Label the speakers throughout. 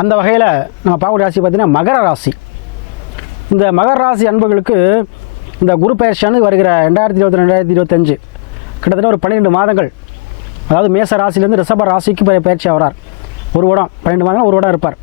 Speaker 1: அந்த வகையில் நம்ம பார்க்கக்கூடிய ராசி பார்த்தீங்கன்னா மகர ராசி. இந்த மகர ராசி அன்புகளுக்கு இந்த குரு பயிற்சியானது வருகிற ரெண்டாயிரத்தி இருபத்தி ரெண்டாயிரத்தி இருபத்தஞ்சு கிட்டத்தட்ட ஒரு பன்னிரெண்டு மாதங்கள். அதாவது மேச ராசிலேருந்து ரிஷப ராசிக்கு பயிற்சி ஆகிறார் வரார் ஒரு வடம் பன்னெண்டு மாதங்கள் ஒரு வடம் இருப்பார்.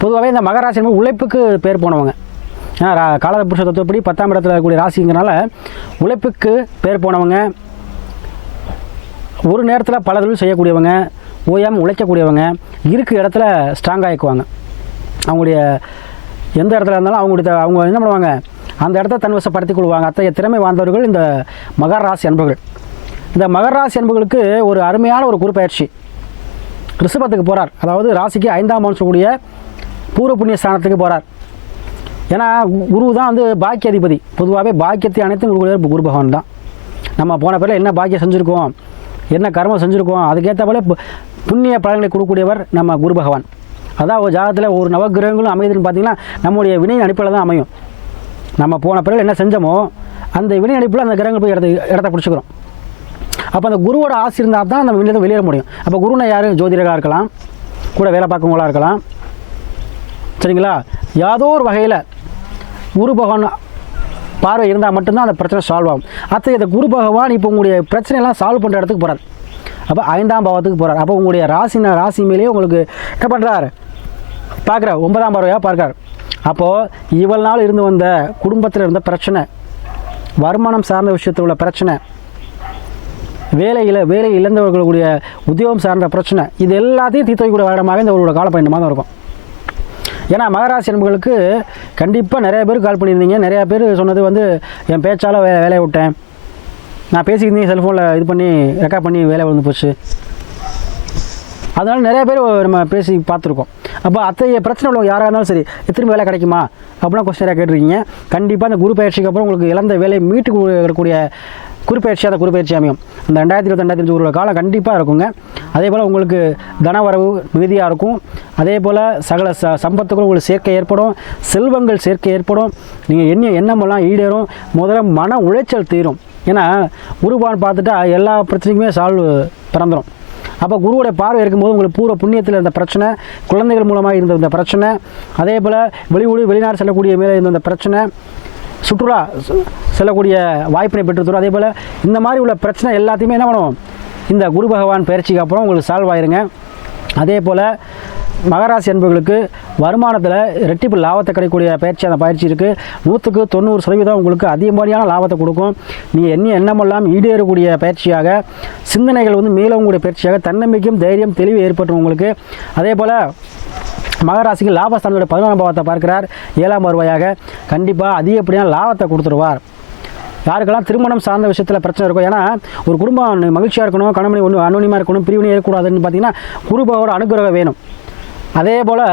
Speaker 1: பொதுவாகவே இந்த மகர ராசி என்பது உழைப்புக்கு பேர் போனவங்க. ஏன்னா கால புருஷ தத்துவப்படி பத்தாம் இடத்துல இருக்கக்கூடிய ராசிங்கிறனால உழைப்புக்கு பேர் போனவங்க. ஒரு நேரத்தில் பல தொழில் செய்யக்கூடியவங்க. ஓயாமல் உழைக்கக்கூடியவங்க இருக்க இடத்துல ஸ்ட்ராங்காகிக்குவாங்க அவங்களுடைய எந்த இடத்துல இருந்தாலும் அவங்களுடைய அவங்க என்ன பண்ணுவாங்க? அந்த இடத்த தன்வசப்படுத்திக் கொள்வாங்க. அத்தகைய திறமை வாழ்ந்தவர்கள் இந்த மகர ராசி அன்பர்கள். இந்த மகர ராசி அன்பர்களுக்கு ஒரு அருமையான ஒரு குறுப்பயிற்சி ரிஷபத்துக்கு போகிறார் அதாவது ராசிக்கு ஐந்தாம் மனுஷன் சொல்லக்கூடிய பூர்வ புண்ணிய ஸ்தானத்துக்கு போகிறார் ஏன்னா குரு தான் வந்து பாக்கிய அதிபதி பொதுவாகவே பாக்கியத்தை அனைத்தும் கொடுக்கக்கூடிய குரு பகவான் தான். நம்ம போன பிறகு என்ன பாக்கியம் செஞ்சுருக்கோம்? என்ன கர்மம் செஞ்சுருக்கோம்? அதுக்கேற்ற போல புண்ணிய பலன்களை கொடுக்கக்கூடியவர் நம்ம குரு பகவான். அதான் ஒரு ஜாதத்தில் ஒரு நவகிரகங்களும் அமைதுன்னு பார்த்தீங்கன்னா நம்முடைய வினை அடிப்பில் தான் அமையும். நம்ம போன பிறகு என்ன செஞ்சோமோ அந்த வினை அடிப்பில் அந்த கிரகங்கள் போய் இடத்த இடத்த பிடிச்சிக்கிறோம். அப்போ அந்த குருவோட ஆசை இருந்தால் தான் நம்ம வெளியில வெளியேற முடியும். அப்போ குருனை யார்? ஜோதிடராக இருக்கலாம். கூட வேலை பார்க்கவங்களா இருக்கலாம். சரிங்களா? யாதோ ஒரு வகையில் குரு பகவான் பார்வை இருந்தால் மட்டும்தான் அந்த பிரச்சனை சால்வ் ஆகும். அத்தகைய இந்த குரு பகவான் இப்போ உங்களுடைய பிரச்சனையெல்லாம் சால்வ் பண்ணுற இடத்துக்கு போகிறார் அப்போ ஐந்தாம் பாவத்துக்கு போகிறார் அப்போ உங்களுடைய ராசினா ராசி மேலேயே உங்களுக்கு என்ன பண்ணுறார் பார்க்குறார். ஒன்பதாம் பார்வையாக பார்க்கார் அப்போது இவள் நாள் இருந்து வந்த குடும்பத்தில் இருந்த பிரச்சனை வருமானம் சார்ந்த விஷயத்தில் உள்ள பிரச்சனை வேலையில் வேலை இழந்தவர்களுடைய உத்தியோகம் சார்ந்த பிரச்சனை இது எல்லாத்தையும் தீர்த்து வைக்கக்கூடிய வருடமாக இந்த ஒரு காலப்பயணமாக தான் இருக்கும். ஏன்னா மகராசி என்பவர்களுக்கு கண்டிப்பாக நிறைய பேர் கால் பண்ணியிருந்தீங்க. நிறையா பேர் சொன்னது வந்து என் பேச்சால் வே வேலையை விட்டேன். நான் பேசியிருந்தேன் செல்ஃபோனில் இது பண்ணி ரெக்கார்ட் பண்ணி வேலை வந்து போச்சு. அதனால் நிறைய பேர் நம்ம பேசி பார்த்துருக்கோம். அப்போ அத்தகைய பிரச்சனை உள்ளவங்க யாராக இருந்தாலும் சரி திரும்ப வேலை கிடைக்குமா? அப்படின்னா கொஸ்டின் கேட்டிருக்கீங்க. கண்டிப்பாக அந்த குரு பயிற்சிக்கு அப்புறம் உங்களுக்கு இழந்த வேலையை மீட்டு கொடுக்கக்கூடிய குறிப்பயிற்சியாக அந்த குறிப்பயிற்சி அமையும். இந்த ரெண்டாயிரத்தி இருபத்தி ரெண்டாயிரத்தி ஒரு காலம் கண்டிப்பாக இருக்குங்க. அதே போல் உங்களுக்கு தனவரவு மிகுதியாக இருக்கும். அதே போல் சகல ச சம்பத்துக்கும் உங்களுக்கு சேர்க்கை ஏற்படும். செல்வங்கள் சேர்க்கை ஏற்படும். நீங்கள் எண்ணிய எண்ணமெல்லாம் ஈடேறும். முதல்ல மன உளைச்சல் தீரும். ஏன்னா குருபான் பார்த்துட்டா எல்லா பிரச்சனைக்குமே சால்வ் பிறந்துடும் அப்போ குருவோட பார்வை இருக்கும்போது உங்களுக்கு பூர்வ புண்ணியத்தில் இருந்த பிரச்சனை குழந்தைகள் மூலமாக இருந்த இந்த பிரச்சனை அதே போல் வெளியூர் வெளிநாடு செல்லக்கூடிய மேலே இருந்த இந்த பிரச்சனை சுற்றுலா செல்லக்கூடிய வாய்ப்பினை பெற்றுத்தரும். அதே போல் இந்த மாதிரி உள்ள பிரச்சனை எல்லாத்தையுமே என்ன பண்ணுவோம் இந்த குரு பகவான் பயிற்சிக்கு அப்புறம் உங்களுக்கு சால்வ் ஆயிருங்க. அதே போல் மகராசி என்பவர்களுக்கு வருமானத்தில் ரெட்டிப்பு லாபத்தை கிடைக்கக்கூடிய பயிற்சி அந்த பயிற்சி இருக்குது நூற்றுக்கு தொண்ணூறு சதவீதம் உங்களுக்கு அதிகப்படியான லாபத்தை கொடுக்கும். நீங்கள் எண்ணி எண்ணமெல்லாம் ஈடேறக்கூடிய பயிற்சியாக சிந்தனைகள் வந்து மேலவங்களுடைய பயிற்சியாக தன்னம்பிக்கையும் தைரியம் தெளிவு ஏற்பட்டுரும் உங்களுக்கு. அதே போல் மகராசிக்கு லாபஸ்தானத்துடைய பதினொன்றாம் பாவத்தை பார்க்கிறார். ஏழாம் வருவாயாக கண்டிப்பாக அதிகப்படியான லாபத்தை கொடுத்துருவார் யாருக்கெல்லாம் திருமணம் சார்ந்த விஷயத்தில் பிரச்சனை இருக்கும் ஏன்னா ஒரு குடும்பம் மகிழ்ச்சியாக இருக்கணும் கணமணி ஒன்று அனுமணியமாக இருக்கணும் பிரிவினை இருக்கக்கூடாதுன்னு பார்த்தீங்கன்னா குருபாவோட அனுகிரகம் வேணும். அதே போல்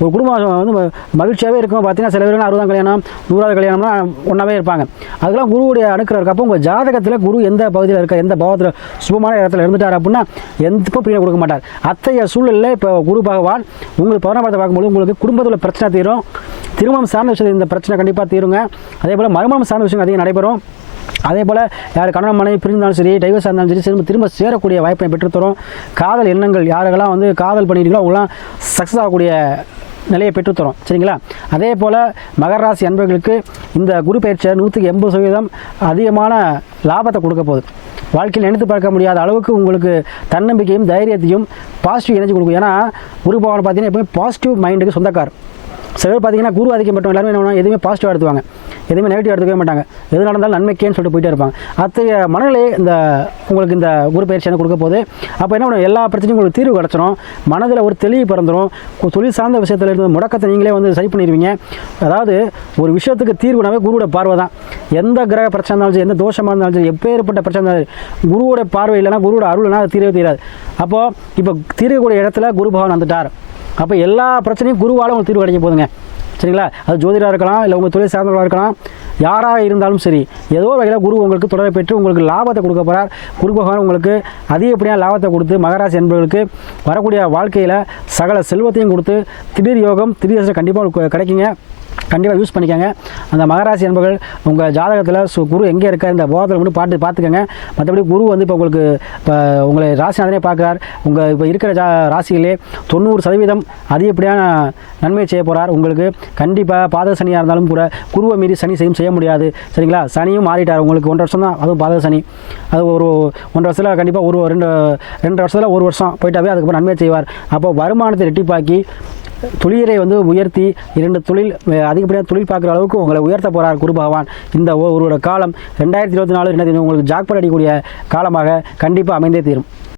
Speaker 1: ஒரு குடும்பம் வந்து மகிழ்ச்சியாகவே இருக்கும். பார்த்தீங்கன்னா சில பேர் அறுபதாம் கல்யாணம் நூறாவது கல்யாணம்லாம் ஒன்றாவே இருப்பாங்க. அதுக்கெல்லாம் குருவுடைய அனுக்கிறம் இருக்கப்போ உங்கள் ஜாதகத்தில் குரு எந்த பகுதியில் இருக்க எந்த பாவத்தில் சுபமான இடத்துல இருந்துட்டார் அப்படின்னா எந்த பிரியம் கொடுக்க மாட்டார். அத்தகைய சூழலில் இப்போ குரு பகவான் உங்களுக்கு பதினாம் படத்தை பார்க்கும்போது உங்களுக்கு குடும்பத்தில் பிரச்சனை தீரும். திருமணம் சார்ந்த விஷயத்தில் இந்த பிரச்சனை கண்டிப்பாக தீருங்க. அதே போல் மறுமணம் சார்ந்த விஷயம் அதிகம் நடைபெறும். அதே போல் யார் கணவன் மனைவி பிரிந்தாலும் சரி டைவர்ஸாக இருந்தாலும் சரி திரும்ப திரும்ப சேரக்கூடிய வாய்ப்பை பெற்றுத்தரும். காதல் எண்ணங்கள் யாரெல்லாம் வந்து காதல் பண்ணிட்டீங்களோ அவங்களாம் சக்ஸஸ் ஆகக்கூடிய நிலையை பெற்றுத்தரும். சரிங்களா? அதே போல் மகராசி அன்பர்களுக்கு இந்த குரு பயிற்சியை நூற்றுக்கு எண்பது சதவீதம் அதிகமான லாபத்தை கொடுக்க போகுது. வாழ்க்கையில் நினைத்து பார்க்க முடியாத அளவுக்கு உங்களுக்கு தன்னம்பிக்கையும் தைரியத்தையும் பாசிட்டிவ் எனர்ஜி கொடுக்கும். ஏன்னா குரு பகவான் பார்த்தீங்கன்னா எப்பவுமே பாசிட்டிவ் மைண்டுக்கு சொந்தக்கார் சில பேர் பார்த்தீங்கன்னா குரு அதிகம் பெற்றவங்க எல்லாருமே என்ன பண்ணுவாங்க, எதுவுமே பாசிட்டிவாக எடுத்துவாங்க எதுவுமே நெகட்டிவ் எடுத்துக்கவே மாட்டாங்க. எது நடந்தாலும் நன்மைக்கேன்னு சொல்லிட்டு போயிட்டே இருப்பாங்க. அத்தகைய மனநிலை இந்த உங்களுக்கு இந்த குரு பயிற்சியான கொடுக்க போது அப்போ என்ன பண்ணும்? எல்லா பிரச்சனையும் உங்களுக்கு தீர்வு கிடச்சிரும். மனதில் ஒரு தெளிவு பிறந்துடும் தொழில் சார்ந்த விஷயத்தில் இருந்த முடக்கத்தை நீங்களே வந்து சரி பண்ணிடுவீங்க அதாவது ஒரு விஷயத்துக்கு தீர்வுனாவே குருவோட பார்வை தான். எந்த கிரக பிரச்சனை இருந்தாலும் சரி எந்த தோஷமாக இருந்தாலும் சரி எப்பேற்பட்ட பிரச்சனை இருந்தாலும் குருவோட பார்வை இல்லைன்னா குருவோட அருள்னா அது தீரவே தீராது. அப்போது இப்போ தீரக்கூடிய இடத்துல குரு பகவான் வந்துட்டார். அப்போ எல்லா பிரச்சனையும் குருவால் உங்களுக்கு தீர்வு கிடைக்க போதுங்க சரிங்களா? அது ஜோதிடராக இருக்கலாம் இல்லை உங்கள் தொழில் சார்ந்தவர்களாக இருக்கலாம் யாராக இருந்தாலும் சரி ஏதோ ஒரு வகையில் குரு உங்களுக்கு தொடரை பெற்று உங்களுக்கு லாபத்தை கொடுக்க போகிறார் குரு பகவான் உங்களுக்கு அதிகப்படியாக லாபத்தை கொடுத்து மகராசி என்பவர்களுக்கு வரக்கூடிய வாழ்க்கையில் சகல செல்வத்தையும் கொடுத்து திடீர் யோகம் திடீர் கண்டிப்பாக கிடைக்குங்க. கண்டிப்பாக யூஸ் பண்ணிக்கோங்க. அந்த மகராசி என்பர்கள் உங்கள் ஜாதகத்தில் சு குரு எங்கே இருக்க இந்த போதத்தில் மட்டும் பார்த்து பார்த்துக்கோங்க. மற்றபடி குரு வந்து இப்போ உங்களுக்கு இப்போ உங்களை ராசிநாதனே பார்க்குறார். உங்கள் இப்போ இருக்கிற ஜா ராசியிலே தொண்ணூறு சதவீதம் அதிகப்படியான நன்மை செய்ய போகிறார் உங்களுக்கு கண்டிப்பாக பாத சனியாக இருந்தாலும் கூட குருவை மீறி சனி செய்யும் செய்ய முடியாது. சரிங்களா? சனியும் மாறிட்டார். உங்களுக்கு ஒன்றரை வருஷம் தான். அதுவும் பாத சனி. அது ஒரு ஒன்றரை வருஷத்தில் கண்டிப்பாக ஒரு ரெண்டு ரெண்டு வருஷத்தில் ஒரு வருஷம் போயிட்டாவே அதுக்கப்புறம் நன்மை செய்வார். அப்போ வருமானத்தை ரெட்டிப்பாக்கி தொழிலை வந்து உயர்த்தி இரண்டு தொழில் அதிகப்படியாக தொழில் பார்க்குற அளவுக்கு உங்களை உயர்த்த போகிறார் குரு பகவான். இந்த ஒருவரோட காலம் ரெண்டாயிரத்தி இருபத்தி நாலு ரெண்டாயிரத்தி உங்களுக்கு ஜாக்பாட் அடிக்கக்கூடிய காலமாக கண்டிப்பாக அமைந்தே தீரும்.